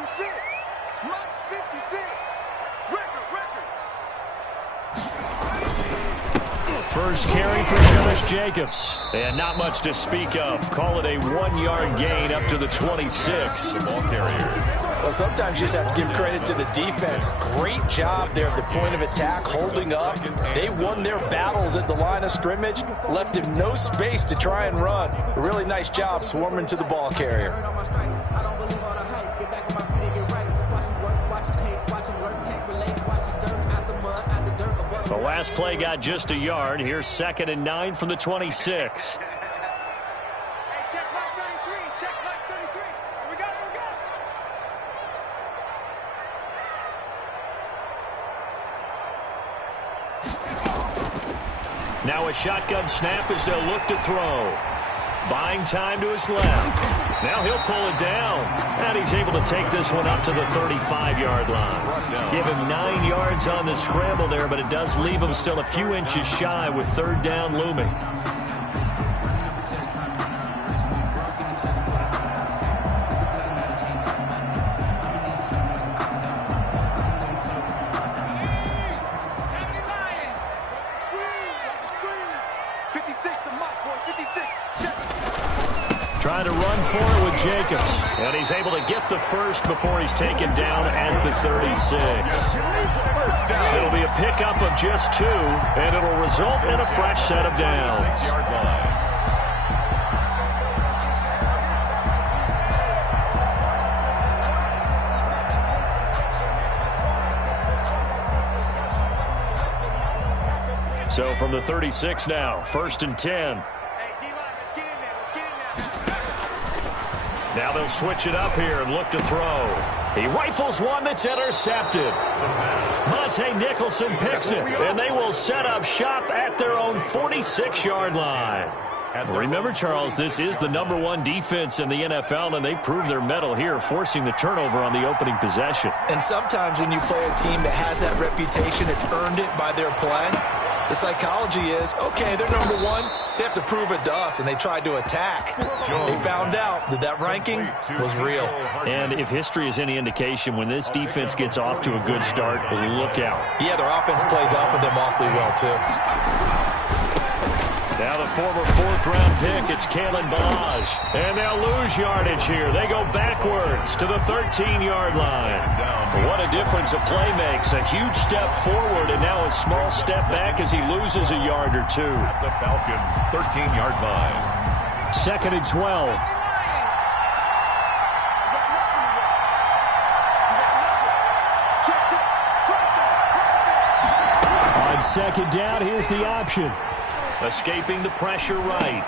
56. Max 56. Record. First carry for Jonas Jacobs. And not much to speak of. Call it a 1-yard gain up to the 26. The ball carrier. Well, sometimes you just have to give credit to the defense. Great job there at the point of attack, holding up. They won their battles at the line of scrimmage, left him no space to try and run. A really nice job swarming to the ball carrier. The last play got just a yard. Here's 2nd and 9 from the 26. Now a shotgun snap as they'll look to throw. Buying time to his left. Now he'll pull it down. And he's able to take this one up to the 35-yard line. Give him 9 yards on the scramble there, but it does leave him still a few inches shy with 3rd down looming. Trying to run for it with Jacobs. And he's able to get the first before he's taken down at the 36. It'll be a pickup of just 2, and it'll result in a fresh set of downs. So from the 36 now, 1st and 10. Now they'll switch it up here and look to throw. He rifles one that's intercepted. Monte Nicholson picks it, and they will set up shop at their own 46-yard line. Remember, Charles, this is the #1 defense in the NFL, and they prove their mettle here, forcing the turnover on the opening possession. And sometimes when you play a team that has that reputation, it's earned it by their play. The psychology is, okay, they're #1. They have to prove it to us, and they tried to attack. They found out that ranking was real. And if history is any indication, when this defense gets off to a good start, look out. Yeah, their offense plays off of them awfully well, too. Now the former 4th-round pick, it's Kalen Balazs. And they'll lose yardage here. They go backwards to the 13-yard line. What a difference a play makes. A huge step forward and now a small step back as he loses a yard or 2. At the Falcons' 13-yard line. 2nd and 12. On 2nd down, here's the option. Escaping the pressure right.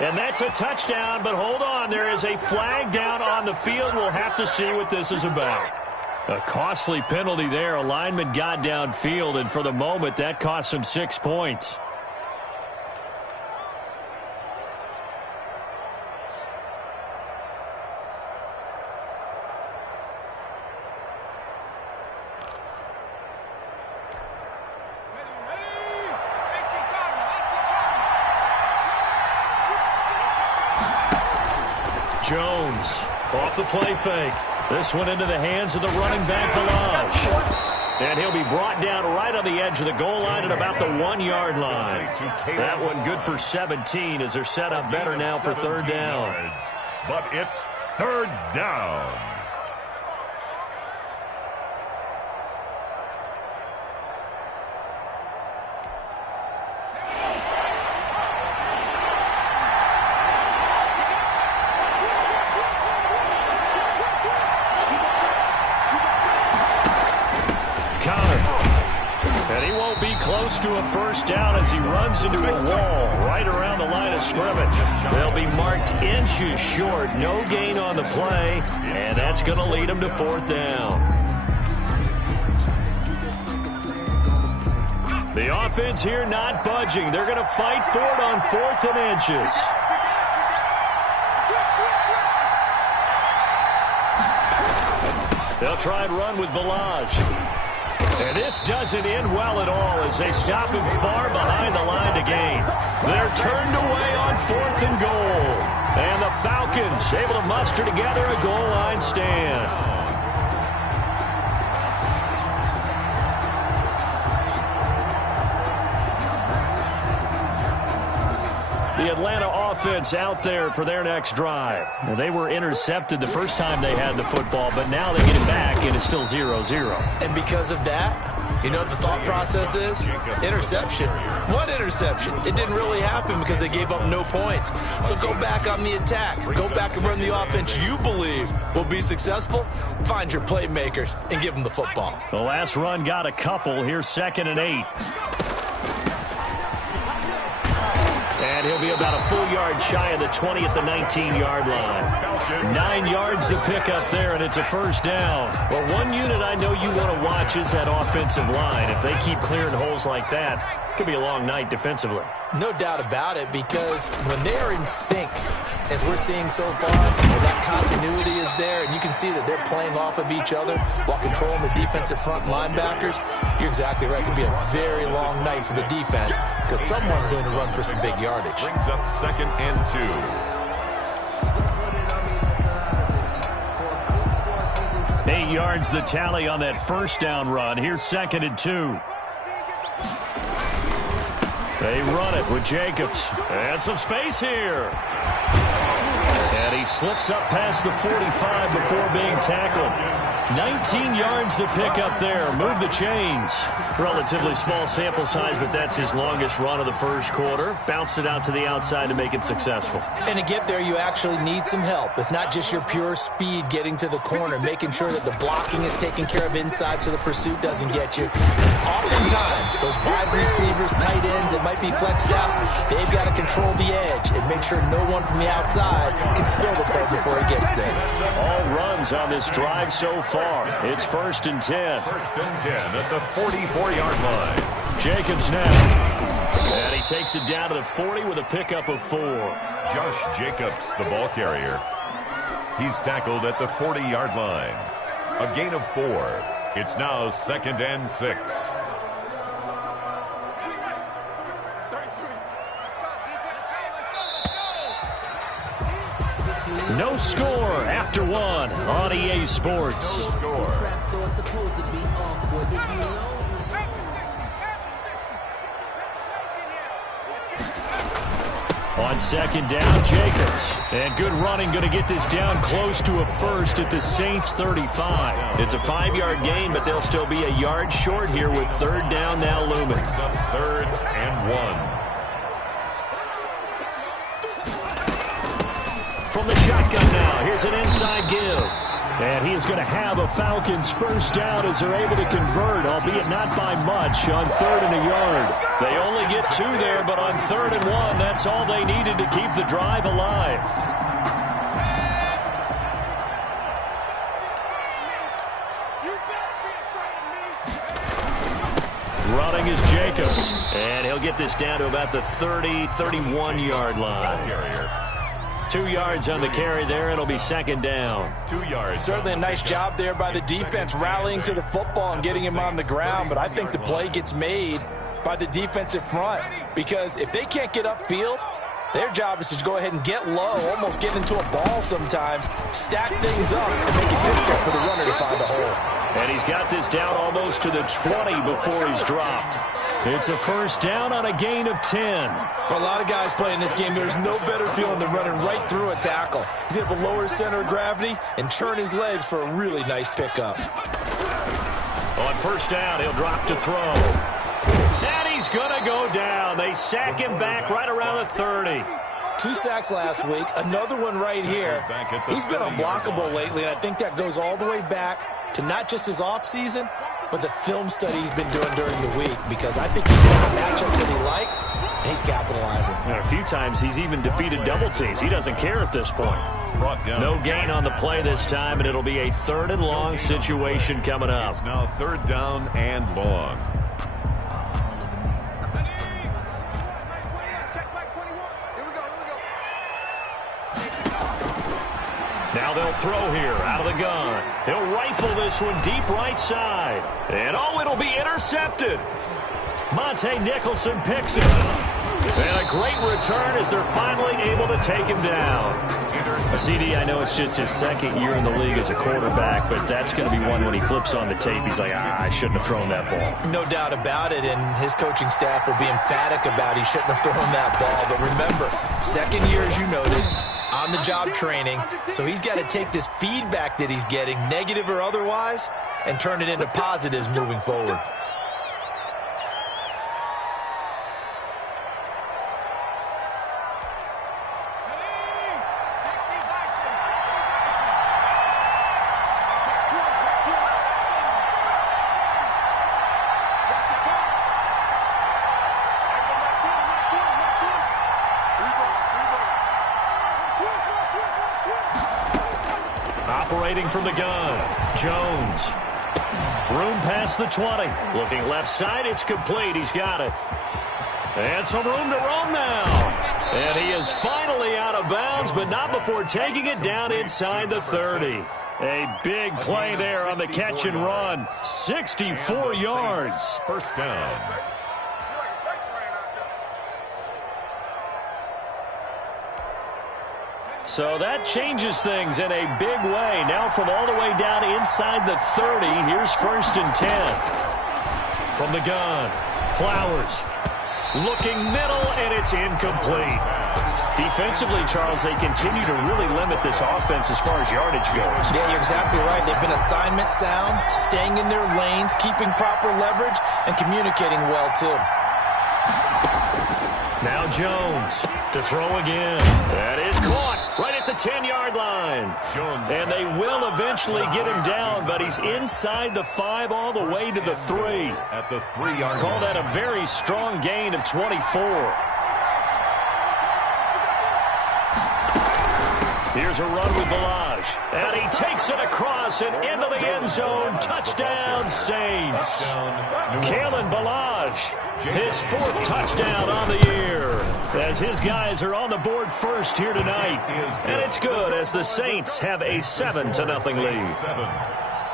And that's a touchdown, but hold on. There is a flag down on the field. We'll have to see what this is about. A costly penalty there. A lineman got downfield, and for the moment, that cost him 6 points. Jones off the play fake. This one into the hands of the running back, Balazs. And he'll be brought down right on the edge of the goal line at about the 1-yard line. That one good for 17 as they're set up better now for 3rd down. But it's 3rd down. Close to a 1st down as he runs into a wall right around the line of scrimmage. They'll be marked inches short. No gain on the play, and that's going to lead them to 4th down. The offense here not budging. They're going to fight for it on 4th and inches. They'll try and run with Balazs. And this doesn't end well at all as they stop him far behind the line to gain. They're turned away on 4th and goal. And the Falcons able to muster together a goal line stand. the Atlanta offense out there for their next drive. Now, they were intercepted the first time they had the football, but now they get it back, and it's still 0-0. And because of that, you know what the thought process is? Interception. What interception? It didn't really happen because they gave up no points. So go back on the attack. Go back and run the offense you believe will be successful. Find your playmakers and give them the football. The last run got a couple. Here's 2nd and 8. And he'll be about a full yard shy of the 20 at the 19-yard line. 9 yards to pick up there, and it's a first down. Well, one unit I know you want to watch is that offensive line. If they keep clearing holes like that, it could be a long night defensively. No doubt about it, because when they are in sync, as we're seeing so far, that continuity is there, and you can see that they're playing off of each other while controlling the defensive front linebackers. You're exactly right. It could be a very long night for the defense because someone's going to run for some big yardage. Brings up 2nd and 2. 8 yards the tally on that first down run. Here's 2nd and 2. They run it with Jacobs. And some space here. And he slips up past the 45 before being tackled. 19 yards to pick up there. Move the chains. Relatively small sample size, but that's his longest run of the first quarter. Bounced it out to the outside to make it successful. And to get there, you actually need some help. It's not just your pure speed getting to the corner, making sure that the blocking is taken care of inside so the pursuit doesn't get you. Oftentimes, those wide receivers, tight ends that might be flexed out, they've got to control the edge and make sure no one from the outside can spill the play before he gets there. All runs on this drive so far. It's 1st and 10. 1st and 10 at the 44-yard line. Jacobs now. And he takes it down to the 40 with a pickup of 4. Josh Jacobs, the ball carrier. He's tackled at the 40-yard line. A gain of 4. It's now 2nd and 6. No score after 1 on EA Sports. No score. On 2nd down, Jacobs. And good running, going to get this down close to a first at the Saints 35. It's a 5-yard gain, but they'll still be a yard short here with 3rd down now looming. Up 3rd and 1. From the shotgun now, here's an inside give. And he is going to have a Falcons first down as they're able to convert, albeit not by much, on 3rd and a yard. They only get 2 there, but on 3rd and 1, that's all they needed to keep the drive alive. Running is Jacobs, and he'll get this down to about the 30, 31-yard line. 2 yards on the carry there. It'll be 2nd down. 2 yards. Certainly a nice job there by the defense rallying to the football and getting him on the ground, but I think the play gets made by the defensive front because if they can't get upfield, their job is to go ahead and get low, almost get into a ball sometimes, stack things up, and make it difficult for the runner to find the hole. And he's got this down almost to the 20 before he's dropped. It's a first down on a gain of 10. For a lot of guys playing this game, there's no better feeling than running right through a tackle. He's able to lower his center of gravity and churn his legs for a really nice pickup. On first down, he'll drop to throw. And he's going to go down. They sack him back right around the 30. 2 sacks last week, another one right here. He's been unblockable lately, and I think that goes all the way back to not just his offseason, but the film study he's been doing during the week, because I think he's got matchups that he likes, and he's capitalizing. And a few times he's even defeated double teams. He doesn't care at this point. No gain on the play this time, and it'll be a 3rd and long situation coming up. It's now 3rd down and long. Now they'll throw here out of the gun. He'll rifle this one deep right side. And oh, it'll be intercepted. Monte Nicholson picks it. And a great return as they're finally able to take him down. CD, I know it's just his second year in the league as a quarterback, but that's going to be one when he flips on the tape, he's like, I shouldn't have thrown that ball. No doubt about it, and his coaching staff will be emphatic about he shouldn't have thrown that ball. But remember, second year, as you noted, on-the-job training, so he's got to take this feedback that he's getting, negative or otherwise, and turn it into positives moving forward. Operating from the gun, Jones. Room past the 20. Looking left side, it's complete. He's got it. And some room to roam now. And he is finally out of bounds, but not before taking it down inside the 30. A big play there on the catch and run. 64 yards. First down. So that changes things in a big way. Now from all the way down inside the 30, here's 1st and 10. From the gun, Flowers. Looking middle, and it's incomplete. Defensively, Charles, they continue to really limit this offense as far as yardage goes. Yeah, you're exactly right. They've been assignment sound, staying in their lanes, keeping proper leverage, and communicating well, too. Now Jones to throw again. That is caught right at the 10-yard line. And they will eventually get him down, but he's inside the 5 all the way to the 3. At the 3-yard line. Call that a very strong gain of 24. Here's a run with Balaj. And he takes it across and into the end zone. Touchdown, Saints. Kalen Balaj, his 4th touchdown on the year, as his guys are on the board first here tonight. And it's good as the Saints have a 7-0 lead.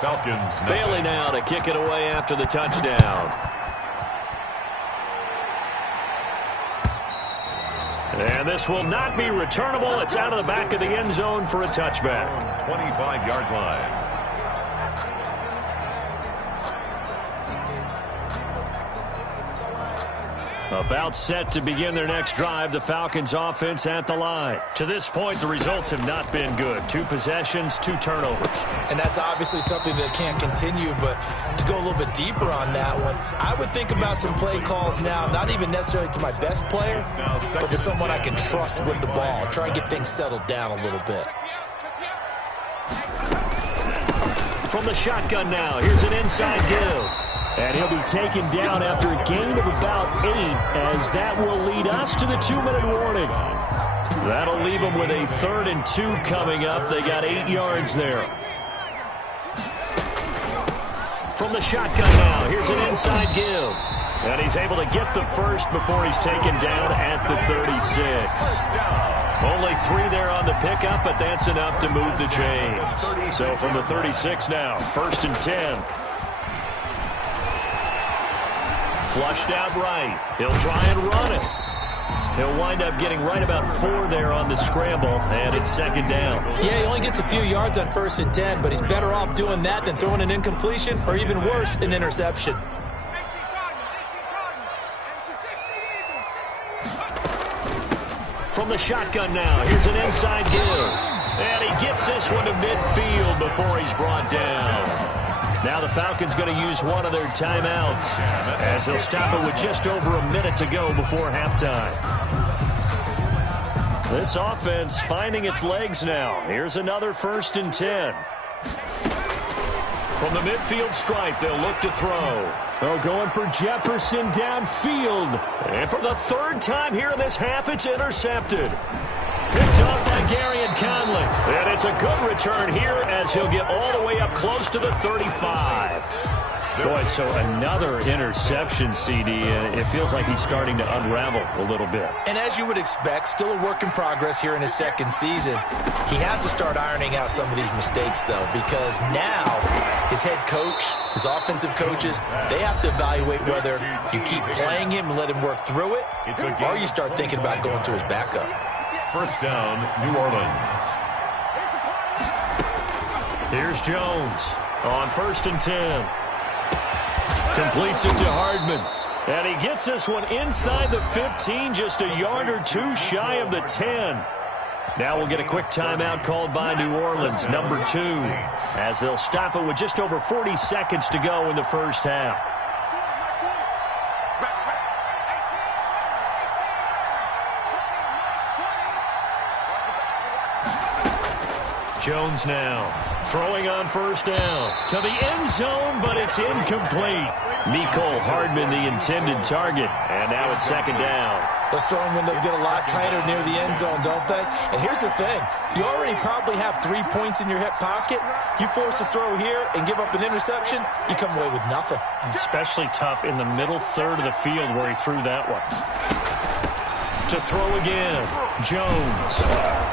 Falcons. Bailey now to kick it away after the touchdown. And this will not be returnable. It's out of the back of the end zone for a touchback. 25-yard line. About set to begin their next drive, the Falcons offense at the line. To this point, the results have not been good. 2 possessions, 2 turnovers. And that's obviously something that can't continue, but to go a little bit deeper on that one, I would think about some play calls now, not even necessarily to my best player, but to someone I can trust with the ball. Try and get things settled down a little bit. From the shotgun now, here's an inside give. And he'll be taken down after a gain of about 8, as that will lead us to the 2-minute warning. That'll leave them with a 3rd and 2 coming up. They got 8 yards there. From the shotgun now, here's an inside give. And he's able to get the first before he's taken down at the 36. Only 3 there on the pickup, but that's enough to move the chains. So from the 36 now, 1st and 10. Flushed out right. He'll try and run it. He'll wind up getting right about 4 there on the scramble, and it's 2nd down. Yeah, he only gets a few yards on 1st and 10, but he's better off doing that than throwing an incompletion, or even worse, an interception. From the shotgun now, here's an inside give. And he gets this one to midfield before he's brought down. Now the Falcons going to use one of their timeouts, as they'll stop it with just over a minute to go before halftime. This offense finding its legs now. Here's another 1st and 10. From the midfield stripe, they'll look to throw. Oh, going for Jefferson downfield. And for the 3rd time here in this half, it's intercepted. Picked up by Garyon Conley. And it's a good return here as he'll get all the way up close to the 35. Boy, so another interception, CD. It feels like he's starting to unravel a little bit. And as you would expect, still a work in progress here in his 2nd season. He has to start ironing out some of these mistakes, though, because now his head coach, his offensive coaches, they have to evaluate whether you keep playing him and let him work through it, or you start thinking about going to his backup. 1st down, New Orleans. Here's Jones on 1st and 10. Completes it to Hardman. And he gets this one inside the 15, just a yard or two shy of the 10. Now we'll get a quick timeout called by New Orleans, number 2, as they'll stop it with just over 40 seconds to go in the first half. Jones now throwing on 1st down to the end zone, but it's incomplete. Mecole Hardman, the intended target, and now it's 2nd down. Those throwing windows get a lot tighter near the end zone, don't they? And here's the thing. You already probably have 3 points in your hip pocket. You force a throw here and give up an interception, you come away with nothing. Especially tough in the middle third of the field where he threw that one. To throw again, Jones.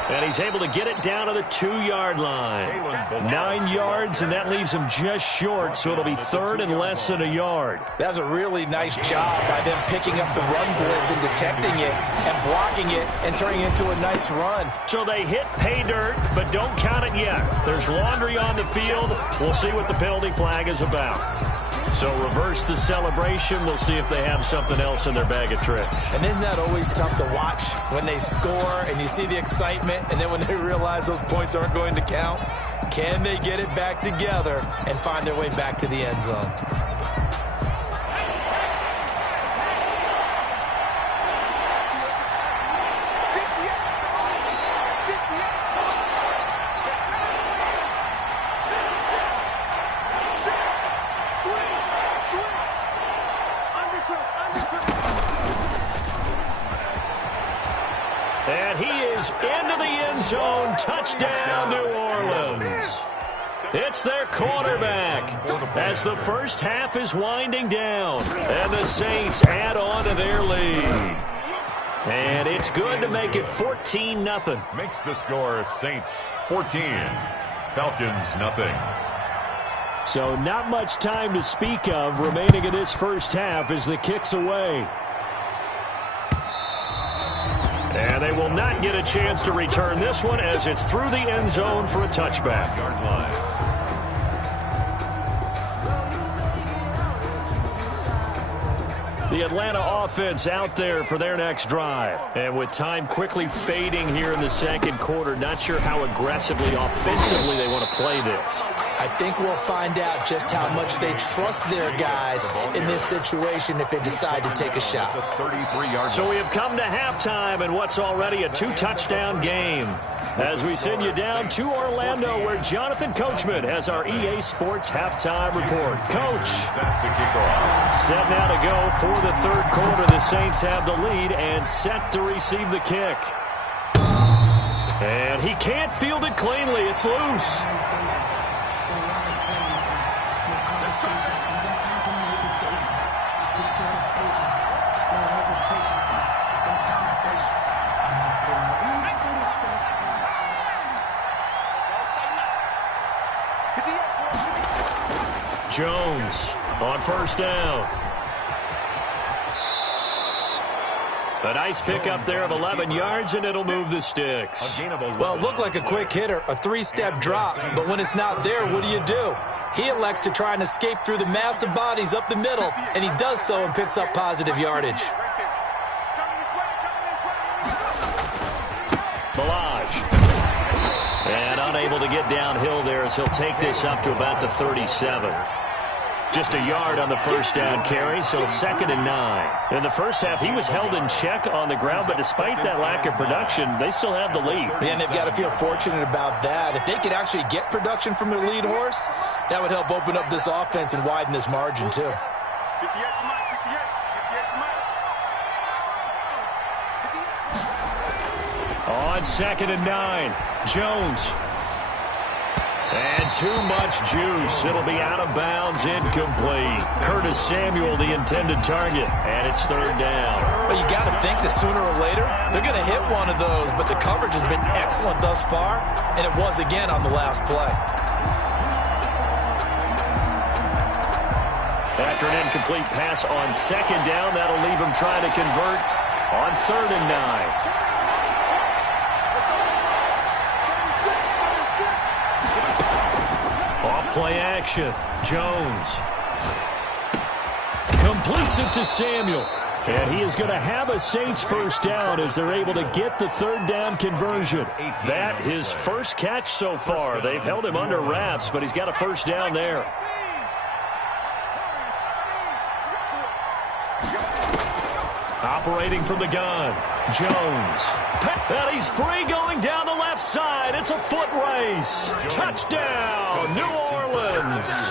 And he's able to get it down to the 2-yard line. 9 yards, and that leaves him just short, so it'll be 3rd and less than a yard. That's a really nice job by them picking up the run blitz and detecting it and blocking it and turning it into a nice run. So they hit pay dirt, but don't count it yet. There's laundry on the field. We'll see what the penalty flag is about. So reverse the celebration. We'll see if they have something else in their bag of tricks. And isn't that always tough to watch when they score and you see the excitement, and then when they realize those points aren't going to count? Can they get it back together and find their way back to the end zone? And he is into the end zone. Touchdown, New Orleans. It's their quarterback as the first half is winding down. And the Saints add on to their lead. And it's good to make it 14-0. Makes the score Saints 14, Falcons nothing. So not much time to speak of remaining in this first half as the kick's away. And they will not get a chance to return this one as it's through the end zone for a touchback. Yard line. The Atlanta offense out there for their next drive. And with time quickly fading here in the second quarter, not sure how aggressively, offensively they want to play this. I think we'll find out just how much they trust their guys in this situation if they decide to take a shot. So we have come to halftime in what's already a 2-touchdown game. As we send you down to Orlando, where Jonathan Coachman has our EA Sports halftime report. Coach, set now to go for the third quarter. The Saints have the lead and set to receive the kick. And he can't field it cleanly. It's loose. Jones on 1st down. A nice pickup there of 11 yards, and it'll move the sticks. Well, it looked like a quick hitter, a 3-step drop, but when it's not there, what do? He elects to try and escape through the massive bodies up the middle, and he does so and picks up positive yardage. And unable to get downhill there as he'll take this up to about the 37. Just a yard on the first down carry, so it's 2nd and 9. In the first half, he was held in check on the ground, but despite that lack of production, they still have the lead. And they've got to feel fortunate about that. If they could actually get production from their lead horse, that would help open up this offense and widen this margin, too. On 2nd and 9, Jones. And too much juice. It'll be out of bounds, incomplete. Curtis Samuel, the intended target, and it's 3rd down. But you got to think that sooner or later, they're going to hit one of those, but the coverage has been excellent thus far, and it was again on the last play. After an incomplete pass on 2nd down, that'll leave him trying to convert on 3rd and 9. Play action. Jones completes it to Samuel. And he is going to have a Saints first down as they're able to get the third down conversion. That his first catch so far. They've held him under wraps, but he's got a first down there. Operating from the gun, Jones. And he's free going down the left side. It's a foot race. Touchdown, New Orleans.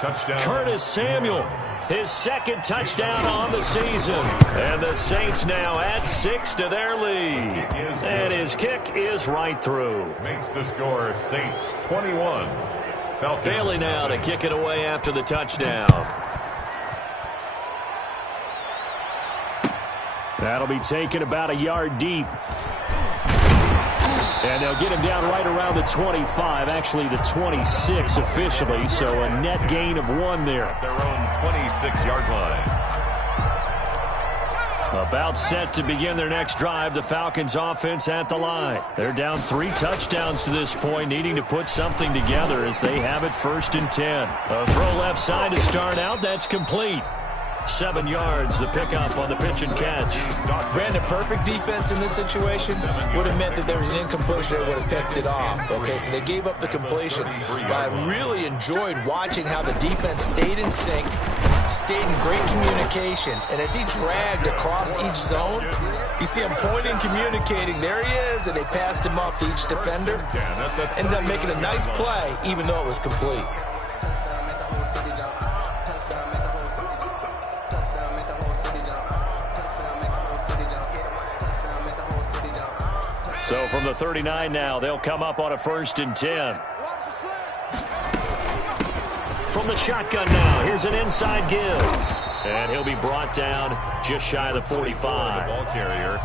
Touchdown. Curtis Samuel, his second touchdown on the season. And the Saints now add 6 to their lead. And his kick is right through. Makes the score Saints 21. Falcons. Bailey now to kick it away after the touchdown. That'll be taken about a yard deep. And they'll get him down right around the 25, actually the 26 officially, so a net gain of 1 there. Their own 26-yard line. About set to begin their next drive, the Falcons offense at the line. They're down 3 touchdowns to this point, needing to put something together as they have it 1st and 10. A throw left side to start out, that's complete. 7 yards, the pickup on the pitch and catch. Brandon, perfect defense in this situation would have meant that there was an incompletion. They would have picked it off. Okay, so they gave up the completion. But I really enjoyed watching how the defense stayed in sync, stayed in great communication. And as he dragged across each zone, you see him pointing, communicating. There he is, and they passed him off to each defender. Ended up making a nice play, even though it was complete. So from the 39 now, they'll come up on a 1st and 10. From the shotgun now, here's an inside give. And he'll be brought down just shy of the 45. Ball carrier.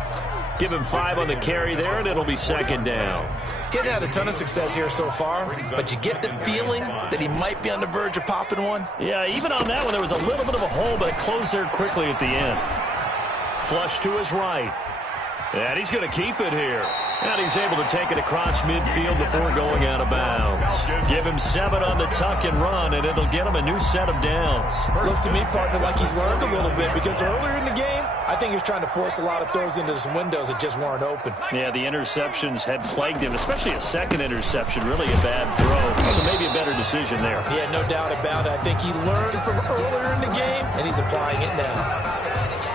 Give him 5 on the carry there, and it'll be 2nd down. Getting had a ton of success here so far, but you get the feeling that he might be on the verge of popping one. Yeah, even on that one, there was a little bit of a hole, but it closed there quickly at the end. Flush to his right. And he's going to keep it here. And he's able to take it across midfield before going out of bounds. Give him 7 on the tuck and run, and it'll get him a new set of downs. Looks to me, partner, like he's learned a little bit, because earlier in the game, I think he was trying to force a lot of throws into some windows that just weren't open. Yeah, the interceptions had plagued him, especially a second interception, really a bad throw. So maybe a better decision there. Yeah, no doubt about it. I think he learned from earlier in the game, and he's applying it now.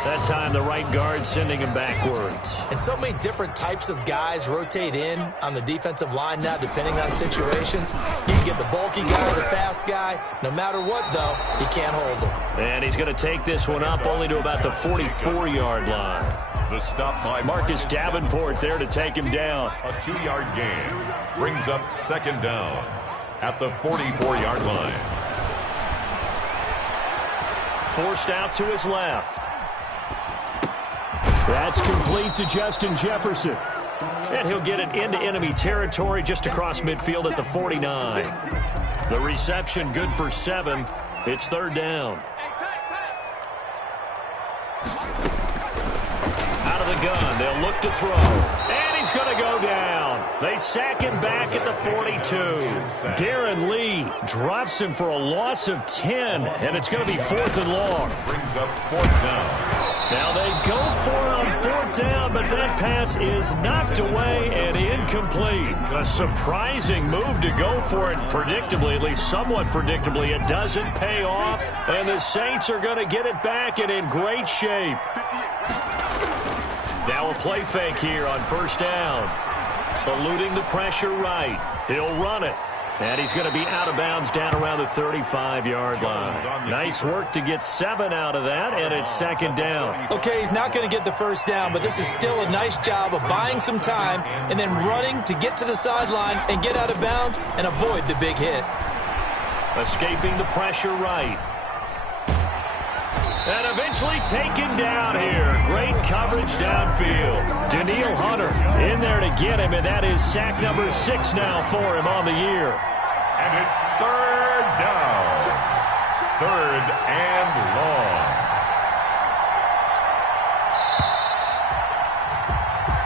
That time, the right guard sending him backwards. And so many different types of guys rotate in on the defensive line now, depending on situations. You can get the bulky guy or the fast guy. No matter what, though, he can't hold them. And he's going to take this one up only to about the 44-yard line. The stop by Marcus Davenport there to take him down. A 2-yard gain brings up 2nd down at the 44-yard line. Forced out to his left. That's complete to Justin Jefferson. And he'll get it into enemy territory just across midfield at the 49. The reception good for 7. It's 3rd down. Out of the gun, they'll look to throw. And he's going to go down. They sack him back at the 42. Darren Lee drops him for a loss of 10. And it's going to be 4th and long. Brings up 4th down. Now they go for it on 4th down, but that pass is knocked away and incomplete. A surprising move to go for it. Predictably, at least somewhat predictably, it doesn't pay off. And the Saints are going to get it back and in great shape. Now a play fake here on 1st down. Eluding the pressure right. He'll run it. And he's going to be out of bounds down around the 35-yard line. Nice work to get 7 out of that, and it's 2nd down. Okay, he's not going to get the 1st down, but this is still a nice job of buying some time and then running to get to the sideline and get out of bounds and avoid the big hit. Escaping the pressure right. And eventually taken down here. Great coverage downfield. Danielle Hunter in there to get him, and that is sack number 6 now for him on the year. And it's 3rd down. 3rd and long.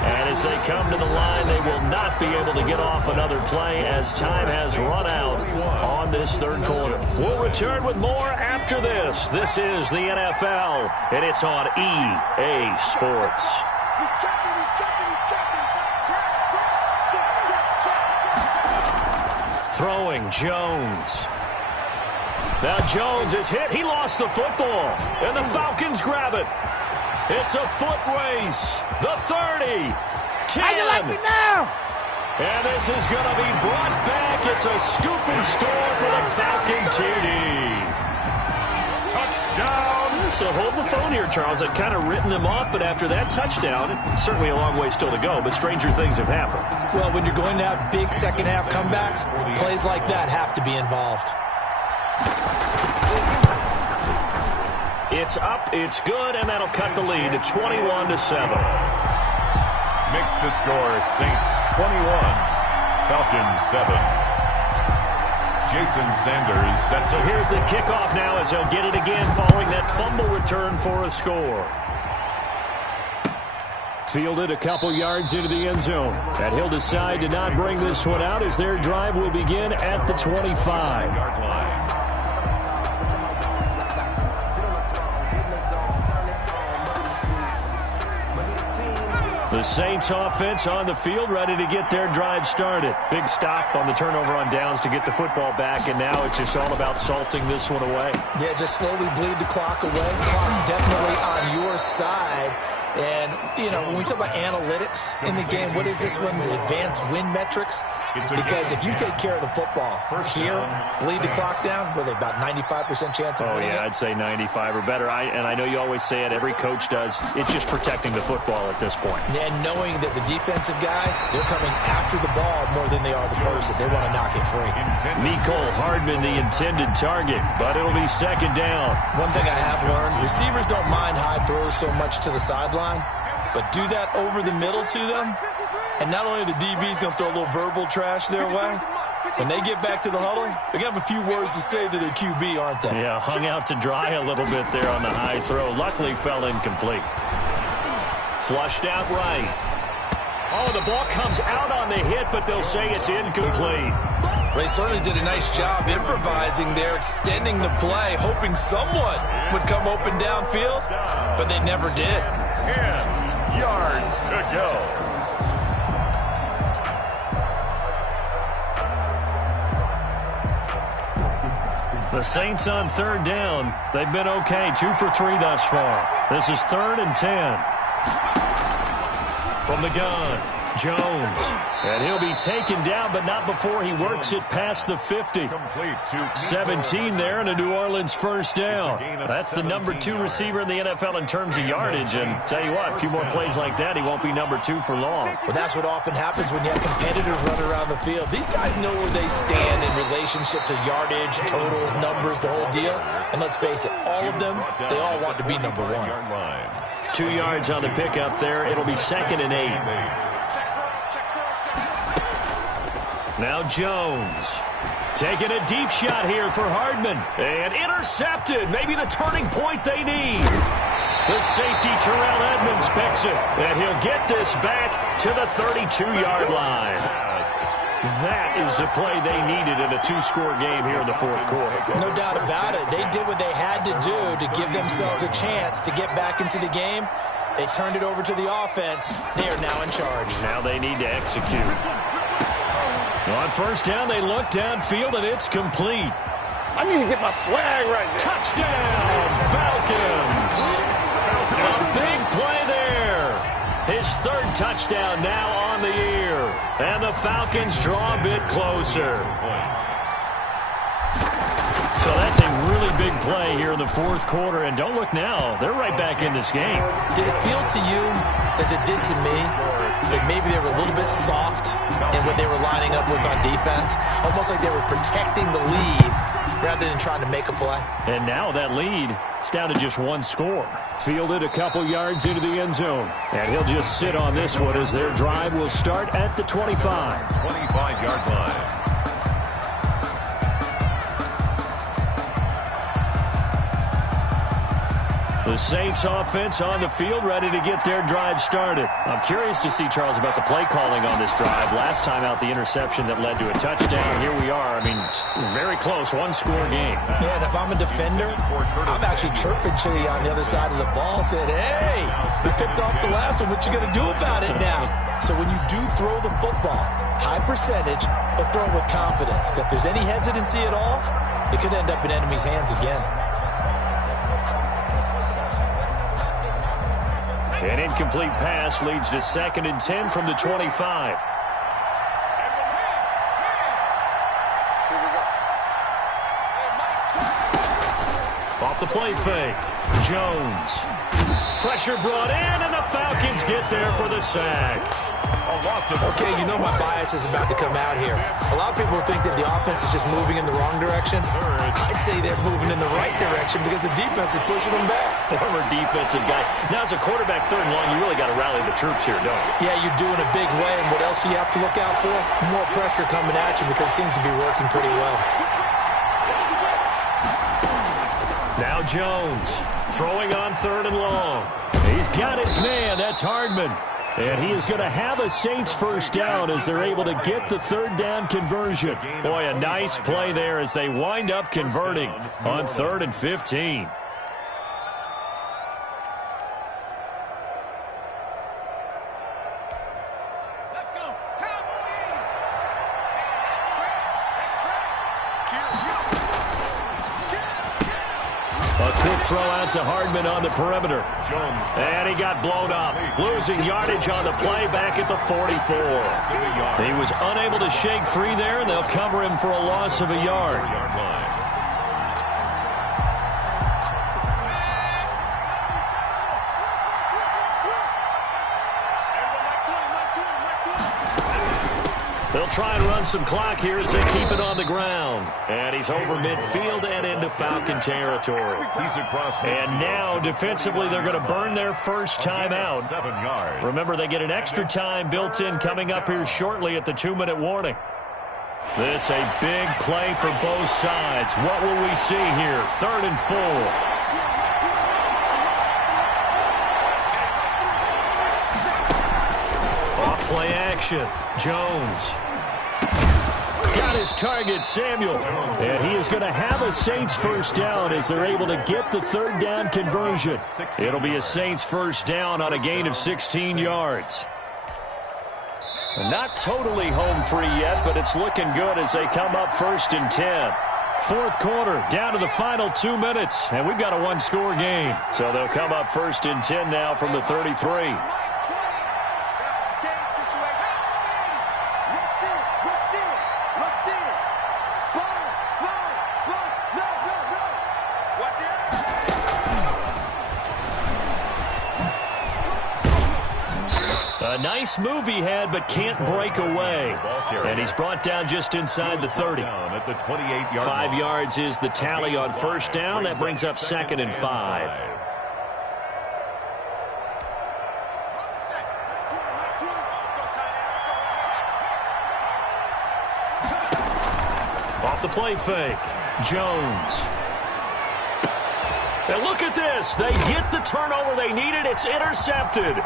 And And as they come to the line, they will not be able to get off another play as time has run out on this third quarter. We'll return with more after this. This is the NFL, and it's on EA Sports. He's checking, he's checking, he's checking. Check. Throwing Jones. Now Jones is hit. He lost the football, and the Falcons grab it. It's a foot race. The 30. 10. How you like me now? And this is going to be brought back. It's a scoop and score for the Falcon TD. Touchdown. So hold the phone here, Charles. I've kind of written them off, but after that touchdown, it's certainly a long way still to go, but stranger things have happened. Well, when you're going to have big second-half comebacks, plays like that have to be involved. It's up, it's good, and that'll cut the lead to 21-7. Makes the score Saints 21, Falcons 7. Jason Sanders sets So here's the kickoff now as they'll get it again following that fumble return for a score. Fielded a couple yards into the end zone. And he'll decide to not bring this one out as their drive will begin at the 25-yard line. The Saints offense on the field, ready to get their drive started. Big stop on the turnover on downs to get the football back, and now it's just all about salting this one away. Yeah, just slowly bleed the clock away. The clock's definitely on your side. And, you know, when we talk about analytics in the game, what is this one? The advanced win metrics? Because if you take care of the football here, bleed the clock down, with about 95% chance of winning yeah, I'd say 95 or better. And I know you always say it, every coach does. It's just protecting the football at this point. And knowing that the defensive guys, they're coming after the ball more than they are the person. They want to knock it free. Mecole Hardman, the intended target, but it'll be second down. One thing I have learned, receivers don't mind high throws so much to the sideline, but do that over the middle to them, and not only the DB's going to throw a little verbal trash their way, when they get back to the huddle, they're going to have a few words to say to their QB, aren't they? Yeah, hung out to dry a little bit there on the high throw. Luckily fell incomplete. Flushed out right. Oh, the ball comes out on the hit, but they'll say it's incomplete. They certainly did a nice job improvising there, extending the play, hoping someone would come open downfield, but they never did. 10 yards to go. The Saints on third down. They've been okay, 2 for 3 thus far. This is 3rd and 10. From the gun, Jones. And he'll be taken down, but not before he works it past the 50. 17 there and a New Orleans first down. That's the number 2 receiver in the NFL in terms of yardage. And tell you what, a few more plays like that, he won't be number 2 for long. Well, that's what often happens when you have competitors running around the field. These guys know where they stand in relationship to yardage, totals, numbers, the whole deal. And let's face it, all of them, they all want to be number 1. 2 yards on the pickup there. It'll be 2nd and 8. Now Jones taking a deep shot here for Hardman. And intercepted. Maybe the turning point they need. The safety, Terrell Edmonds, picks it. And he'll get this back to the 32-yard line. That is the play they needed in a 2-score game here in the 4th quarter. No doubt about it. They did what they had to do to give themselves a chance to get back into the game. They turned it over to the offense. They are now in charge. Now they need to execute. On first down, they look downfield, and it's complete. I need to get my swag right now. Touchdown, Falcons. A big play there. His 3rd touchdown now on the year. And the Falcons draw a bit closer. So that's a really big play here in the 4th quarter. And don't look now. They're right back in this game. Did it feel to you, as it did to me, that maybe they were a little bit soft in what they were lining up with on defense? Almost like they were protecting the lead rather than trying to make a play. And now that lead is down to just 1 score. Fielded a couple yards into the end zone. And he'll just sit on this one as their drive will start at the 25. 25-yard line. The Saints offense on the field, ready to get their drive started. I'm curious to see, Charles, about the play calling on this drive. Last time out, the interception that led to a touchdown. Here we are. I mean, very close, one-score game. Yeah, and if I'm a defender, I'm actually chirping to you on the other side of the ball, saying, hey, you picked off the last one. What you going to do about it now? So when you do throw the football, high percentage, but throw it with confidence. Because if there's any hesitancy at all, it could end up in enemy's hands again. An incomplete pass leads to 2nd and 10 from the 25. Off the play fake. Jones. Pressure brought in, and the Falcons get there for the sack. Okay, you know my bias is about to come out here. A lot of people think that the offense is just moving in the wrong direction. I'd say they're moving in the right direction because the defense is pushing them back. Former defensive guy. Now, as a quarterback, 3rd and long, you really got to rally the troops here, don't you? Yeah, you're doing a big way, and what else do you have to look out for? More pressure coming at you because it seems to be working pretty well. Now Jones throwing on 3rd and long. He's got his man. That's Hardman. And he is going to have a Saints first down as they're able to get the 3rd down conversion. Boy, a nice play there as they wind up converting on 3rd and 15. Throw out to Hardman on the perimeter. And he got blown up. Losing yardage on the play back at the 44. He was unable to shake free there, and they'll cover him for a loss of a yard. They'll try and run some clock here as they keep it on the ground. And he's over midfield and into Falcon territory. And now, defensively, they're going to burn their first time out. Remember, they get an extra time built in coming up here shortly at the 2-minute warning. This a big play for both sides. What will we see here? 3rd and 4. Off-play action. Jones. Got his target, Samuel. And he is going to have a Saints first down as they're able to get the 3rd down conversion. It'll be a Saints first down on a gain of 16 yards. Not totally home free yet, but it's looking good as they come up 1st and 10. 4th quarter, down to the final 2 minutes, and we've got a one-score game. So they'll come up 1st and 10 now from the 33. A nice move he had, but can't break away. And he's brought down just inside the 30. 5 yards is the tally on first down. That brings up 2nd and 5. Off the play fake. Jones. And look at this. They get the turnover they needed. It's intercepted.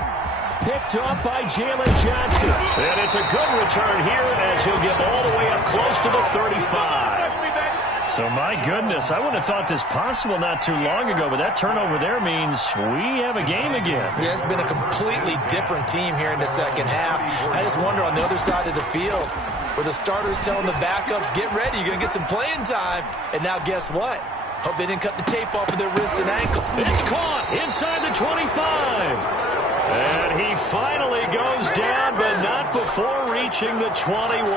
Picked up by Jalen Johnson. And it's a good return here as he'll get all the way up close to the 35. So, my goodness, I wouldn't have thought this possible not too long ago, but that turnover there means we have a game again. Yeah, it's been a completely different team here in the second half. I just wonder on the other side of the field where the starters telling the backups, get ready, you're going to get some playing time. And now guess what? Hope they didn't cut the tape off of their wrists and ankle. It's caught inside the 25. And he finally goes down, but not before reaching the 21.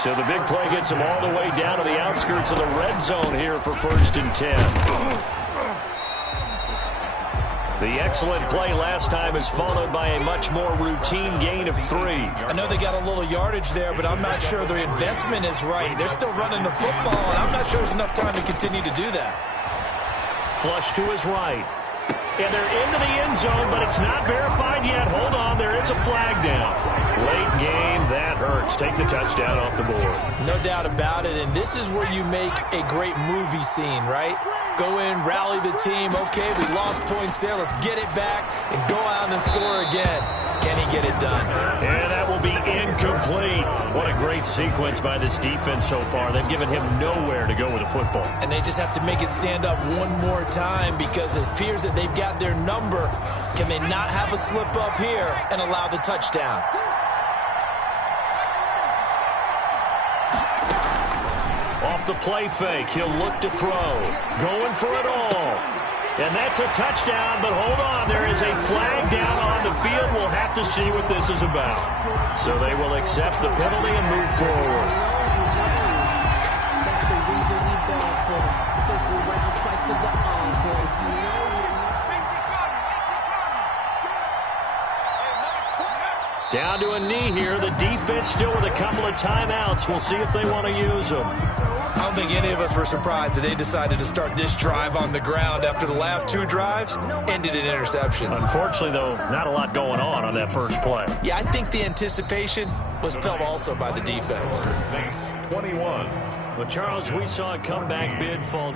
So the big play gets him all the way down to the outskirts of the red zone here for 1st and 10. The excellent play last time is followed by a much more routine gain of 3. I know they got a little yardage there, but I'm not sure their investment is right. They're still running the football, and I'm not sure there's enough time to continue to do that. Flush to his right. And they're into the end zone, but it's not verified yet. Hold on, there is a flag down. Late game, that hurts. Take the touchdown off the board. No doubt about it, and this is where you make a great movie scene, right? Go in, rally the team. Okay, we lost points there. Let's get it back and go out and score again. Can he get it done? And that will be incomplete. What a great sequence by this defense so far. They've given him nowhere to go with the football. And they just have to make it stand up one more time because it appears that they've got their number. Can they not have a slip up here and allow the touchdown? Off the play fake, he'll look to throw. Going for it all. And that's a touchdown, but hold on. There is a flag down on the field. We'll have to see what this is about. So they will accept the penalty and move forward. Down to a knee here. The defense still with a couple of timeouts. We'll see if they want to use them. I don't think any of us were surprised that they decided to start this drive on the ground after the last two drives ended in interceptions. Unfortunately, though, not a lot going on that first play. Yeah, I think the anticipation was felt also by the defense. Saints 21. But, Charles, we saw a comeback bid fall.